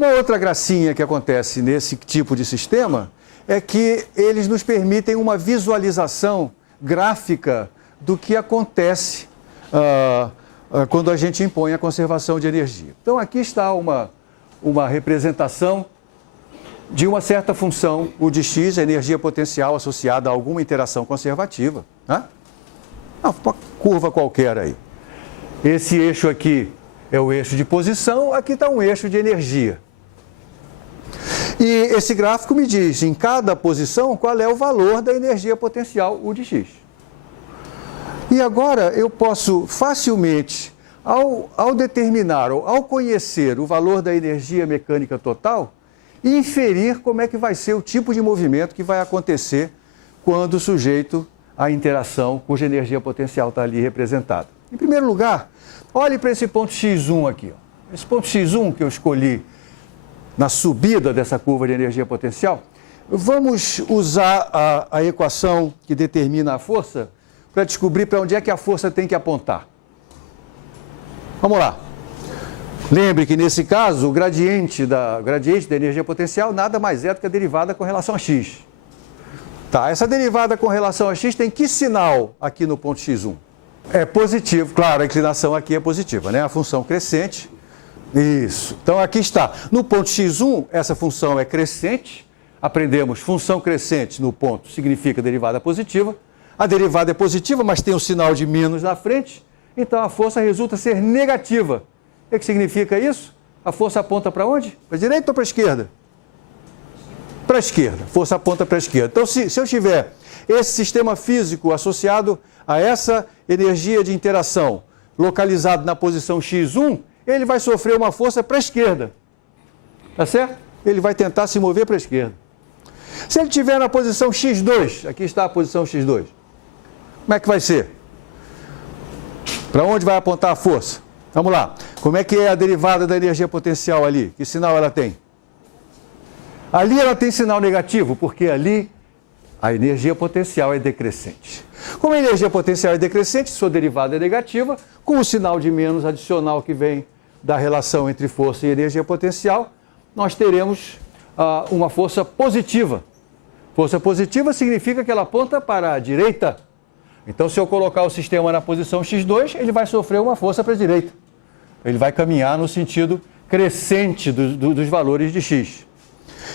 Uma outra gracinha que acontece nesse tipo de sistema é que eles nos permitem uma visualização gráfica do que acontece quando a gente impõe a conservação de energia. Então, aqui está uma representação de uma certa função, U de x, a energia potencial associada a alguma interação conservativa, né? Uma curva qualquer aí. Esse eixo aqui é o eixo de posição, aqui está um eixo de energia. E esse gráfico me diz, em cada posição, qual é o valor da energia potencial U de x. E agora eu posso facilmente, ao determinar ou ao conhecer o valor da energia mecânica total, inferir como é que vai ser o tipo de movimento que vai acontecer quando sujeito à interação cuja energia potencial está ali representada. Em primeiro lugar, olhe para esse ponto x1 aqui. Ó. Esse ponto x1 que eu escolhi na subida dessa curva de energia potencial, vamos usar a equação que determina a força para descobrir para onde é que a força tem que apontar. Vamos lá. Lembre que, nesse caso, o gradiente da energia potencial nada mais é do que a derivada com relação a x. Tá, essa derivada com relação a x tem que sinal aqui no ponto x1? É positivo, claro, a inclinação aqui é positiva, né? A função crescente. Isso. Então, aqui está. No ponto x1, essa função é crescente. Aprendemos, função crescente no ponto significa derivada positiva. A derivada é positiva, mas tem um sinal de menos na frente. Então, a força resulta ser negativa. O que significa isso? A força aponta para onde? Para a direita ou para a esquerda? Para a esquerda. Força aponta para a esquerda. Então, se eu tiver esse sistema físico associado a essa energia de interação localizado na posição x1, ele vai sofrer uma força para a esquerda. Tá certo? Ele vai tentar se mover para a esquerda. Se ele estiver na posição x2, aqui está a posição x2, como é que vai ser? Para onde vai apontar a força? Vamos lá. Como é que é a derivada da energia potencial ali? Que sinal ela tem? Ali ela tem sinal negativo, porque ali a energia potencial é decrescente. Como a energia potencial é decrescente, sua derivada é negativa, com o sinal de menos adicional que vem da relação entre força e energia potencial, nós teremos uma força positiva. Força positiva significa que ela aponta para a direita. Então, se eu colocar o sistema na posição x2, ele vai sofrer uma força para a direita. Ele vai caminhar no sentido crescente dos valores de x.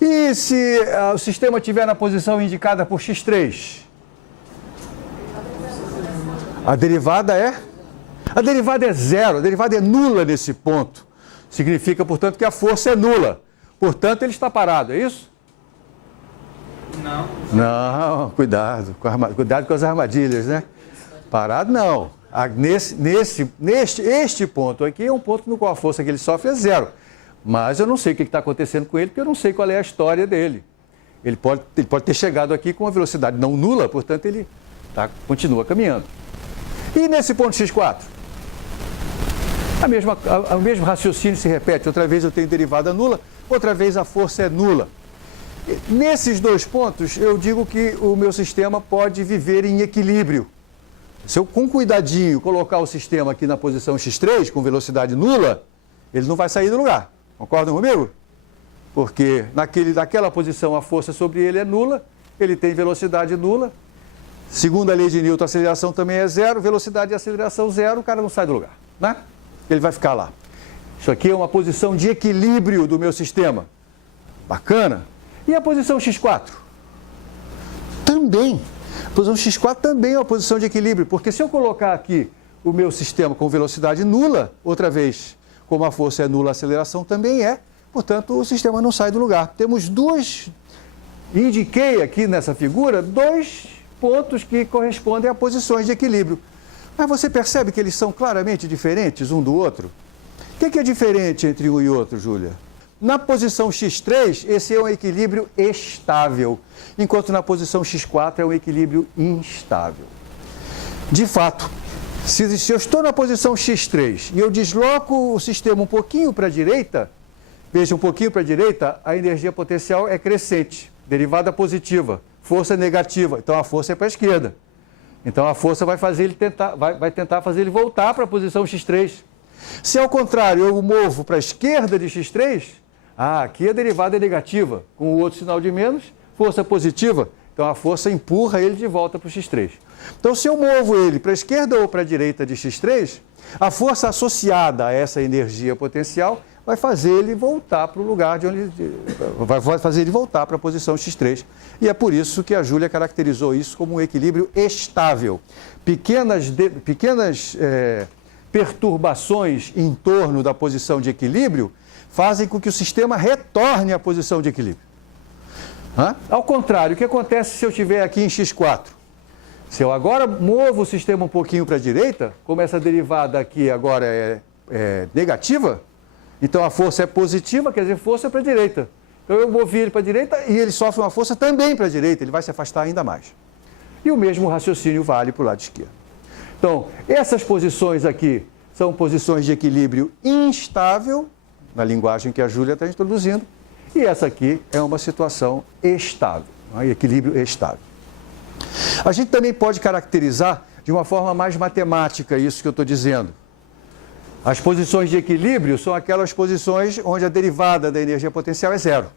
E se o sistema estiver na posição indicada por x3? A derivada é? A derivada é zero, a derivada é nula nesse ponto. Significa, portanto, que a força é nula. Portanto, ele está parado, é isso? Não. Não, cuidado com as armadilhas, né? Parado não. Este ponto aqui é um ponto no qual a força que ele sofre é zero. Mas eu não sei o que está acontecendo com ele, porque eu não sei qual é a história dele. Ele pode ter chegado aqui com uma velocidade não nula, portanto ele continua caminhando. E nesse ponto x4? O mesmo raciocínio se repete. Outra vez eu tenho derivada nula, outra vez a força é nula. Nesses dois pontos, eu digo que o meu sistema pode viver em equilíbrio. Se eu, com cuidadinho, colocar o sistema aqui na posição x3, com velocidade nula, ele não vai sair do lugar. Concordam comigo? Porque naquela posição a força sobre ele é nula, ele tem velocidade nula. Segundo a lei de Newton, a aceleração também é zero, velocidade e aceleração zero, o cara não sai do lugar, né? Ele vai ficar lá. Isso aqui é uma posição de equilíbrio do meu sistema. Bacana. E a posição x4? Também. A posição x4 também é uma posição de equilíbrio, porque se eu colocar aqui o meu sistema com velocidade nula, outra vez, como a força é nula, a aceleração também é, portanto, o sistema não sai do lugar. Temos indiquei aqui nessa figura, dois pontos que correspondem a posições de equilíbrio. Mas você percebe que eles são claramente diferentes um do outro? O que é diferente entre um e outro, Júlia? Na posição x3, esse é um equilíbrio estável, enquanto na posição x4 é um equilíbrio instável. De fato, se eu estou na posição x3 e eu desloco o sistema um pouquinho para a direita, veja, um pouquinho para a direita, a energia potencial é crescente, derivada positiva, força negativa, então a força é para a esquerda. Então a força vai tentar fazer ele voltar para a posição x3. Se ao contrário eu o movo para a esquerda de x3, Ah, aqui a derivada é negativa, com o outro sinal de menos, força positiva. Então a força empurra ele de volta para o x3. Então se eu movo ele para a esquerda ou para a direita de x3, a força associada a essa energia potencial vai fazer ele voltar para o lugar de onde... vai fazer ele voltar para a posição x3. E é por isso que a Júlia caracterizou isso como um equilíbrio estável. Pequenas perturbações em torno da posição de equilíbrio fazem com que o sistema retorne à posição de equilíbrio. Ao contrário, o que acontece se eu estiver aqui em x4? Se eu agora movo o sistema um pouquinho para a direita, como essa derivada aqui agora é negativa, então a força é positiva, quer dizer, força é para a direita. Então eu movi ele para a direita e ele sofre uma força também para a direita, ele vai se afastar ainda mais. E o mesmo raciocínio vale para o lado esquerdo. Então, essas posições aqui são posições de equilíbrio instável, na linguagem que a Júlia está introduzindo, e essa aqui é uma situação estável, equilíbrio estável. A gente também pode caracterizar de uma forma mais matemática isso que eu estou dizendo. As posições de equilíbrio são aquelas posições onde a derivada da energia potencial é zero.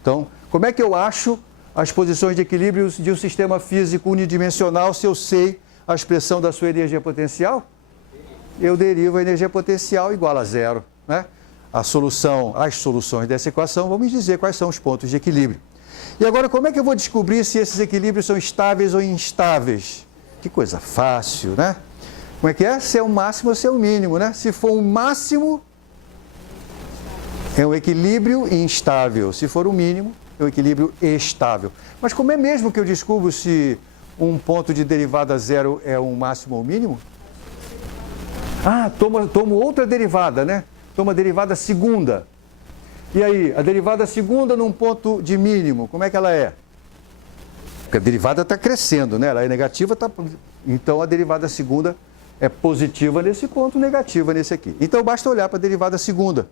Então, como é que eu acho as posições de equilíbrio de um sistema físico unidimensional se eu sei a expressão da sua energia potencial? Eu derivo a energia potencial igual a zero, né? As soluções dessa equação, vamos dizer quais são os pontos de equilíbrio. E agora, como é que eu vou descobrir se esses equilíbrios são estáveis ou instáveis? Que coisa fácil, né? Como é que é? Se é o máximo ou se é o mínimo, né? Se for o máximo, é um equilíbrio instável. Se for o mínimo, é um equilíbrio estável. Mas como é mesmo que eu descubro se um ponto de derivada zero é um máximo ou mínimo? Ah, tomo outra derivada, né? Tomo a derivada segunda. E aí, a derivada segunda num ponto de mínimo, como é que ela é? Porque a derivada está crescendo, né? Ela é negativa, então a derivada segunda é positiva nesse ponto, negativa nesse aqui. Então basta olhar para a derivada segunda.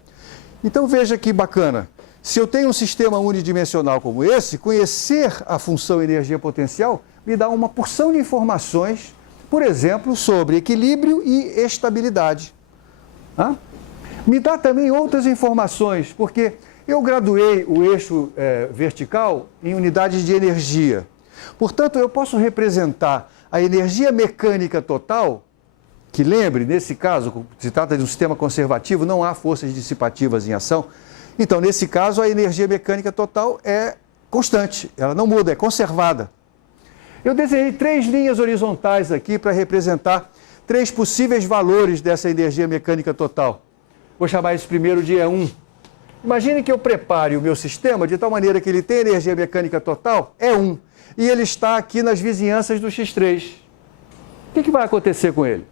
Então veja que bacana. Se eu tenho um sistema unidimensional como esse, conhecer a função energia potencial me dá uma porção de informações, por exemplo, sobre equilíbrio e estabilidade. Me dá também outras informações, porque eu graduei o eixo vertical em unidades de energia. Portanto, eu posso representar a energia mecânica total, que lembre, nesse caso, se trata de um sistema conservativo, não há forças dissipativas em ação. Então, nesse caso, a energia mecânica total é constante, ela não muda, é conservada. Eu desenhei 3 linhas horizontais aqui para representar 3 possíveis valores dessa energia mecânica total. Vou chamar esse primeiro de E1. Imagine que eu prepare o meu sistema de tal maneira que ele tem energia mecânica total, E1, e ele está aqui nas vizinhanças do X3. O que vai acontecer com ele?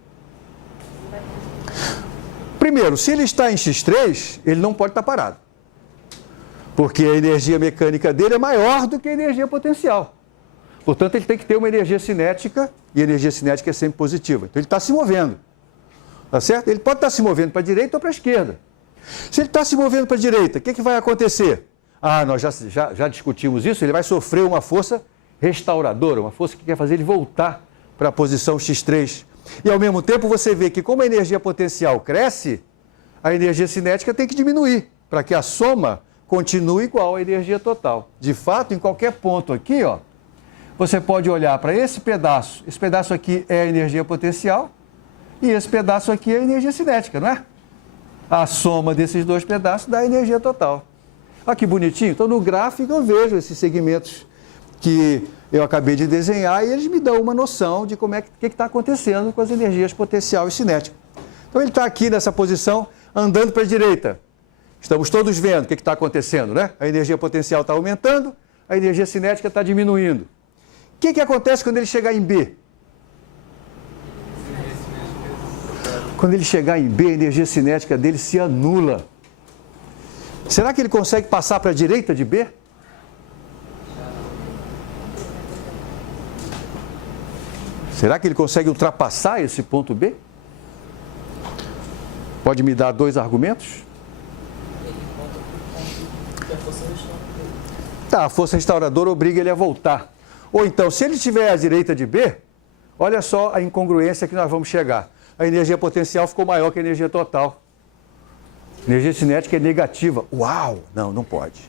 Primeiro, se ele está em X3, ele não pode estar parado. Porque a energia mecânica dele é maior do que a energia potencial. Portanto, ele tem que ter uma energia cinética, e a energia cinética é sempre positiva. Então, ele está se movendo. Tá certo? Ele pode estar se movendo para a direita ou para a esquerda. Se ele está se movendo para a direita, o que vai acontecer? Nós já discutimos isso, ele vai sofrer uma força restauradora, uma força que quer fazer ele voltar para a posição X3. E ao mesmo tempo você vê que como a energia potencial cresce, a energia cinética tem que diminuir, para que a soma continue igual à energia total. De fato, em qualquer ponto aqui, você pode olhar para esse pedaço aqui é a energia potencial, e esse pedaço aqui é a energia cinética, não é? A soma desses 2 pedaços dá a energia total. Olha que bonitinho. Então, no gráfico, eu vejo esses segmentos que eu acabei de desenhar e eles me dão uma noção de como que está acontecendo com as energias potencial e cinética. Então, ele está aqui nessa posição, andando para a direita. Estamos todos vendo o que está acontecendo, né? A energia potencial está aumentando, a energia cinética está diminuindo. O que acontece quando ele chegar em B? Quando ele chegar em B, a energia cinética dele se anula. Será que ele consegue passar para a direita de B? Será que ele consegue ultrapassar esse ponto B? Pode me dar 2 argumentos? Tá, a força restauradora obriga ele a voltar. Ou então, se ele estiver à direita de B, olha só a incongruência que nós vamos chegar. A energia potencial ficou maior que a energia total. Energia cinética é negativa. Uau! Não, não pode.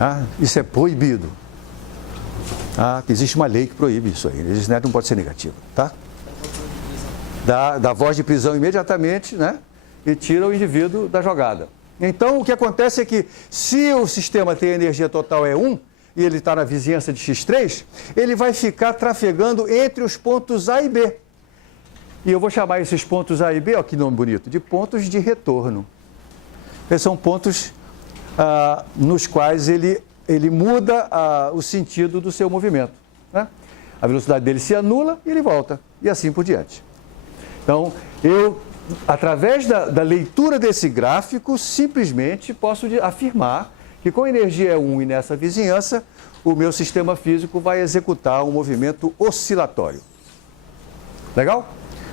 Ah, isso é proibido. Ah, existe uma lei que proíbe isso aí. A energia cinética não pode ser negativa, tá? Dá voz de prisão imediatamente, né? E tira o indivíduo da jogada. Então, o que acontece é que, se o sistema tem energia total é 1, e ele está na vizinhança de x3, ele vai ficar trafegando entre os pontos A e B. E eu vou chamar esses pontos A e B, ó, que nome bonito, de pontos de retorno. Esses são pontos nos quais ele muda o sentido do seu movimento, né? A velocidade dele se anula e ele volta, e assim por diante. Então, eu, através da leitura desse gráfico, simplesmente posso afirmar que com energia 1 e nessa vizinhança, o meu sistema físico vai executar um movimento oscilatório. Legal?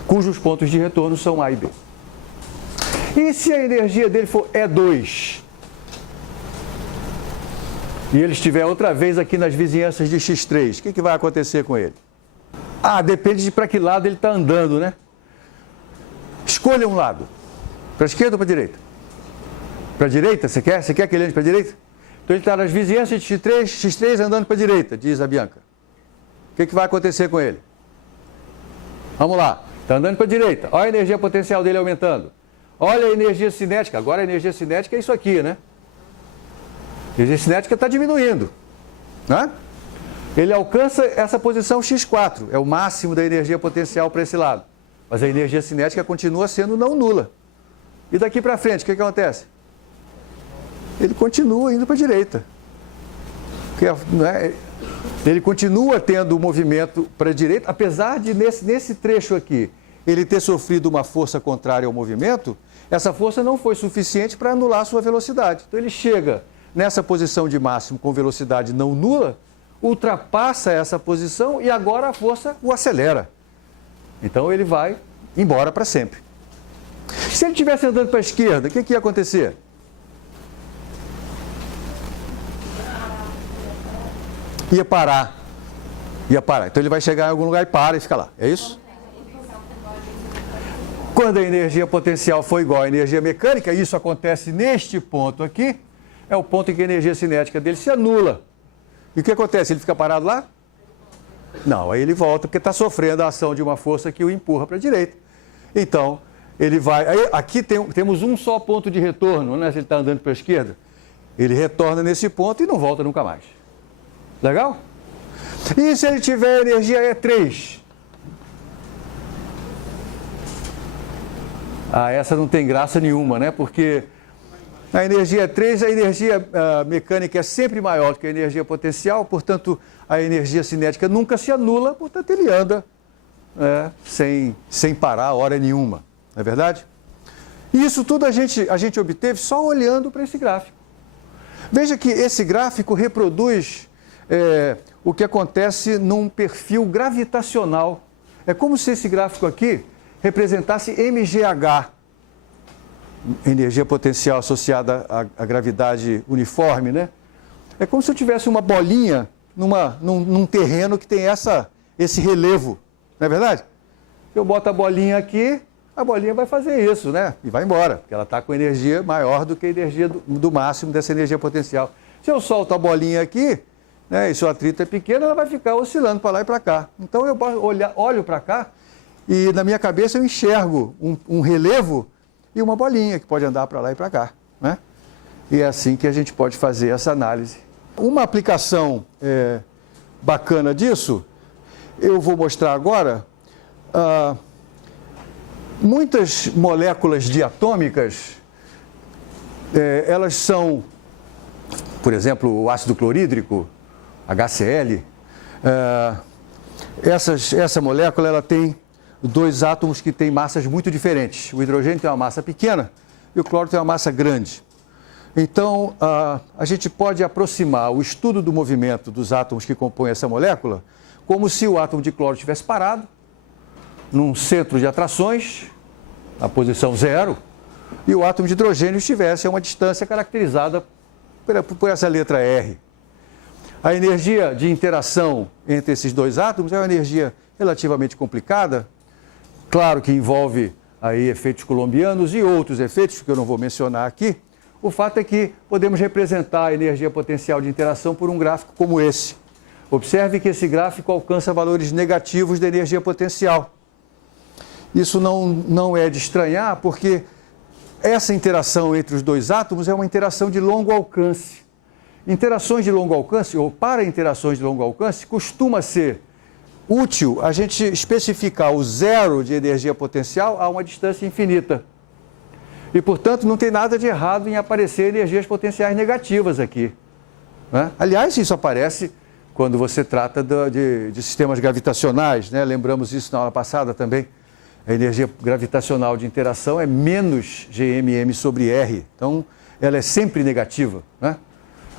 Cujos pontos de retorno são A e B. E se a energia dele for E2? E ele estiver outra vez aqui nas vizinhanças de x3, o que vai acontecer com ele? Ah, depende de para que lado ele está andando, né? Escolha um lado. Para a esquerda ou para a direita? Para a direita, você quer? Você quer que ele ande para a direita? Então ele está nas vizinhanças de x3 andando para a direita, diz a Bianca. O que vai acontecer com ele? Vamos lá. Está andando para a direita. Olha a energia potencial dele aumentando. Olha a energia cinética. Agora a energia cinética é isso aqui, né? A energia cinética está diminuindo, né? Ele alcança essa posição x4. É o máximo da energia potencial para esse lado. Mas a energia cinética continua sendo não nula. E daqui para frente, o que acontece? Ele continua indo para a direita. Ele continua tendo o movimento para a direita, apesar de nesse trecho aqui, ele ter sofrido uma força contrária ao movimento, essa força não foi suficiente para anular a sua velocidade. Então ele chega nessa posição de máximo com velocidade não nula, ultrapassa essa posição e agora a força o acelera. Então ele vai embora para sempre. Se ele estivesse andando para a esquerda, o que ia acontecer? Ia parar. Então ele vai chegar em algum lugar e para e fica lá. É isso? Quando a energia potencial for igual à energia mecânica, isso acontece neste ponto aqui, é o ponto em que a energia cinética dele se anula. E o que acontece? Ele fica parado lá? Não, aí ele volta porque está sofrendo a ação de uma força que o empurra para a direita. Então, ele vai... Aí, aqui temos um só ponto de retorno, né? Se ele está andando para a esquerda, ele retorna nesse ponto e não volta nunca mais. Legal? E se ele tiver energia E3? Ah, essa não tem graça nenhuma, né? Porque a energia E3, a energia mecânica é sempre maior do que a energia potencial, portanto, a energia cinética nunca se anula, portanto, ele anda sem parar hora nenhuma. Não é verdade? E isso tudo a gente obteve só olhando para esse gráfico. Veja que esse gráfico reproduz o que acontece num perfil gravitacional. É como se esse gráfico aqui representasse MGH, energia potencial associada à gravidade uniforme, né? É como se eu tivesse uma bolinha num terreno que tem esse relevo, não é verdade? Eu boto a bolinha aqui, a bolinha vai fazer isso, né? E vai embora, porque ela está com energia maior do que a energia do máximo dessa energia potencial. Se eu solto a bolinha aqui, né, e se o atrito é pequeno, ela vai ficar oscilando para lá e para cá. Então eu olho para cá e na minha cabeça eu enxergo um relevo e uma bolinha que pode andar para lá e para cá, né? E é assim que a gente pode fazer essa análise. Uma aplicação bacana disso, eu vou mostrar agora. Muitas moléculas diatômicas, elas são, por exemplo, o ácido clorídrico, HCl, essa molécula ela tem dois átomos que têm massas muito diferentes. O hidrogênio tem uma massa pequena e o cloro tem uma massa grande. Então, a gente pode aproximar o estudo do movimento dos átomos que compõem essa molécula como se o átomo de cloro estivesse parado num centro de atrações, na posição 0, e o átomo de hidrogênio estivesse a uma distância caracterizada por essa letra R. A energia de interação entre esses dois átomos é uma energia relativamente complicada, claro que envolve aí efeitos coulombianos e outros efeitos que eu não vou mencionar aqui, o fato é que podemos representar a energia potencial de interação por um gráfico como esse. Observe que esse gráfico alcança valores negativos da energia potencial. Isso não é de estranhar, porque essa interação entre os dois átomos é uma interação de longo alcance. Interações de longo alcance, ou para interações de longo alcance, costuma ser útil a gente especificar o zero de energia potencial a uma distância infinita. E, portanto, não tem nada de errado em aparecer energias potenciais negativas aqui, né? Aliás, isso aparece quando você trata de sistemas gravitacionais, né? Lembramos isso na aula passada também. A energia gravitacional de interação é menos GMM sobre R, então ela é sempre negativa, né?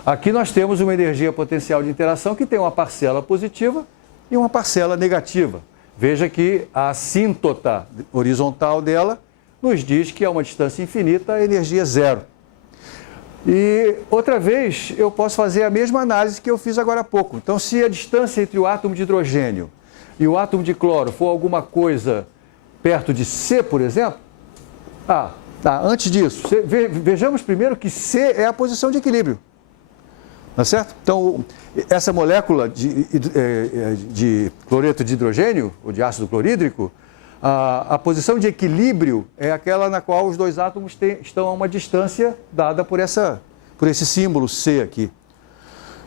Aqui nós temos uma energia potencial de interação que tem uma parcela positiva e uma parcela negativa. Veja que a assíntota horizontal dela nos diz que a uma distância infinita a energia é zero. E outra vez eu posso fazer a mesma análise que eu fiz agora há pouco. Então, se a distância entre o átomo de hidrogênio e o átomo de cloro for alguma coisa perto de C, por exemplo, antes disso, vejamos primeiro que C é a posição de equilíbrio. Tá certo? Então, essa molécula de cloreto de hidrogênio, ou de ácido clorídrico, a posição de equilíbrio é aquela na qual os dois átomos estão a uma distância dada por esse símbolo C aqui.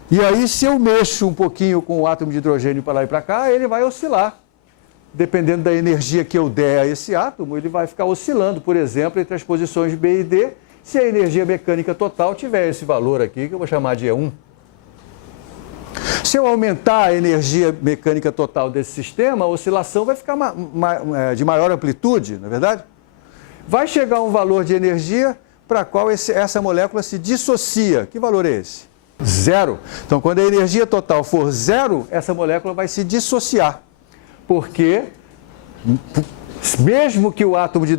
E aí, se eu mexo um pouquinho com o átomo de hidrogênio para lá e para cá, ele vai oscilar. Dependendo da energia que eu der a esse átomo, ele vai ficar oscilando, por exemplo, entre as posições B e D, se a energia mecânica total tiver esse valor aqui, que eu vou chamar de E1. Se eu aumentar a energia mecânica total desse sistema, a oscilação vai ficar de maior amplitude, não é verdade? Vai chegar um valor de energia para qual essa molécula se dissocia. Que valor é esse? Zero. Então, quando a energia total for zero, essa molécula vai se dissociar. Porque, mesmo que o átomo de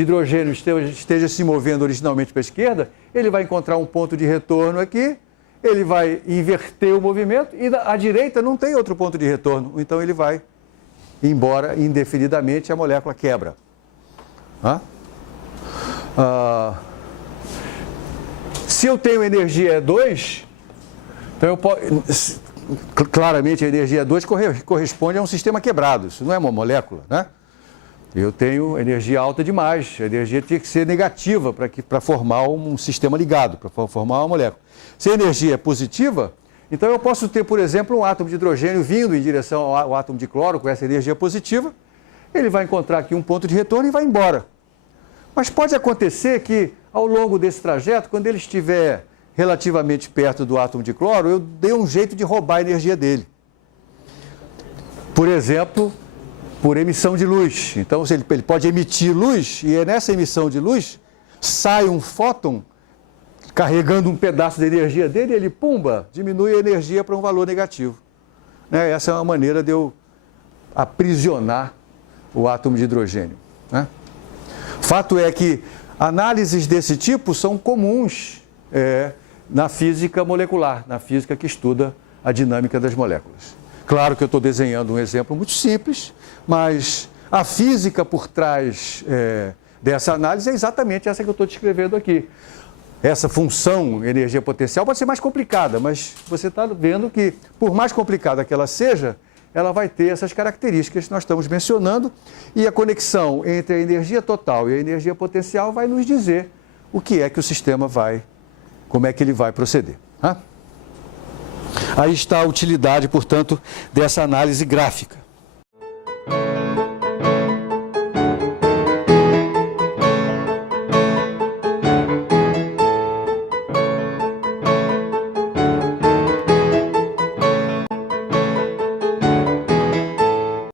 hidrogênio esteja se movendo originalmente para a esquerda, ele vai encontrar um ponto de retorno aqui, ele vai inverter o movimento e à direita não tem outro ponto de retorno. Então ele vai embora indefinidamente e a molécula quebra. Se eu tenho energia E2, então claramente a energia E2 corresponde a um sistema quebrado. Isso não é uma molécula, né? Eu tenho energia alta demais, a energia tinha que ser negativa para formar um sistema ligado, para formar uma molécula. Se a energia é positiva, então eu posso ter, por exemplo, um átomo de hidrogênio vindo em direção ao átomo de cloro com essa energia positiva, ele vai encontrar aqui um ponto de retorno e vai embora. Mas pode acontecer que, ao longo desse trajeto, quando ele estiver relativamente perto do átomo de cloro, eu dei um jeito de roubar a energia dele. Por exemplo, por emissão de luz. Então, ele pode emitir luz, e nessa emissão de luz sai um fóton carregando um pedaço da energia dele, e ele, pumba, diminui a energia para um valor negativo. Essa é uma maneira de eu aprisionar o átomo de hidrogênio, né? Fato é que análises desse tipo são comuns na física molecular, na física que estuda a dinâmica das moléculas. Claro que eu estou desenhando um exemplo muito simples, mas a física por trás dessa análise é exatamente essa que eu estou descrevendo aqui. Essa função energia potencial pode ser mais complicada, mas você está vendo que, por mais complicada que ela seja, ela vai ter essas características que nós estamos mencionando, e a conexão entre a energia total e a energia potencial vai nos dizer o que é que o sistema como é que ele vai proceder. Aí está a utilidade, portanto, dessa análise gráfica.